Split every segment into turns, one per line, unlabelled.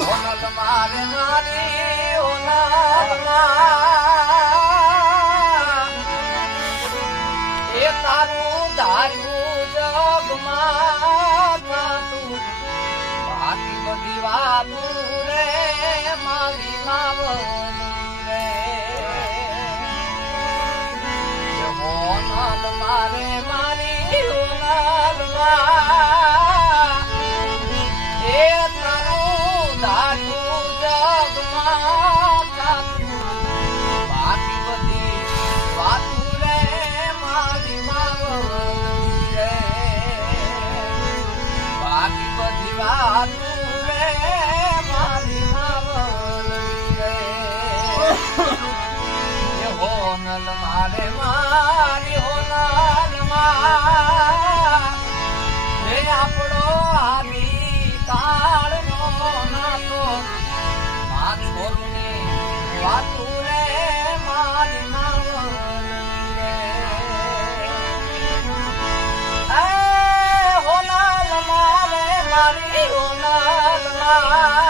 મારે મારી એ તારું ધાર્યું જગમાં બાકી બધી વાતું રે, મારી માવલી રે. જગો મારે મારી. નલ મારે મારી હો નલમાં. રે આપણો આવી તાળ નો નાતો. મા છોરુની વાતું રે મારી મારી હોનાલ મારે મારી હોનાલ મા.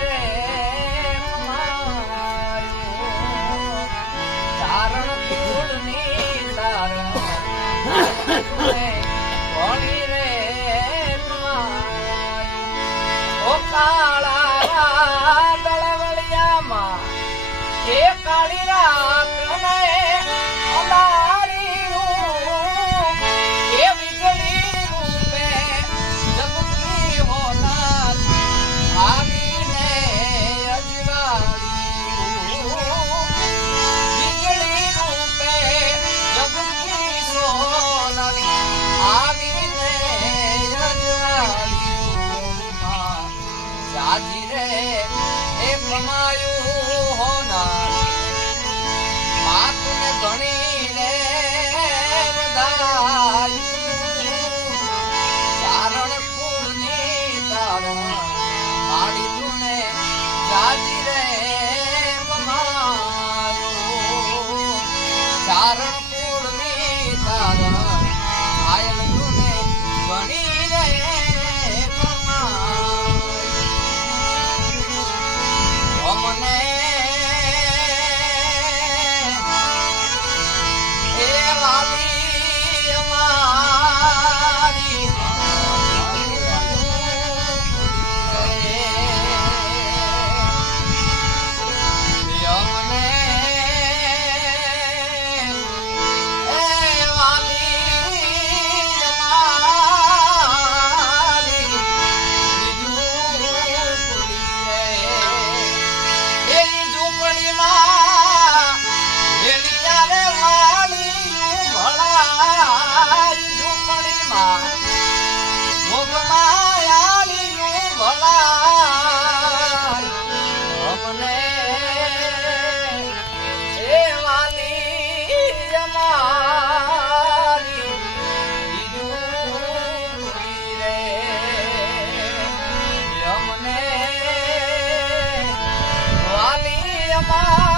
Mama.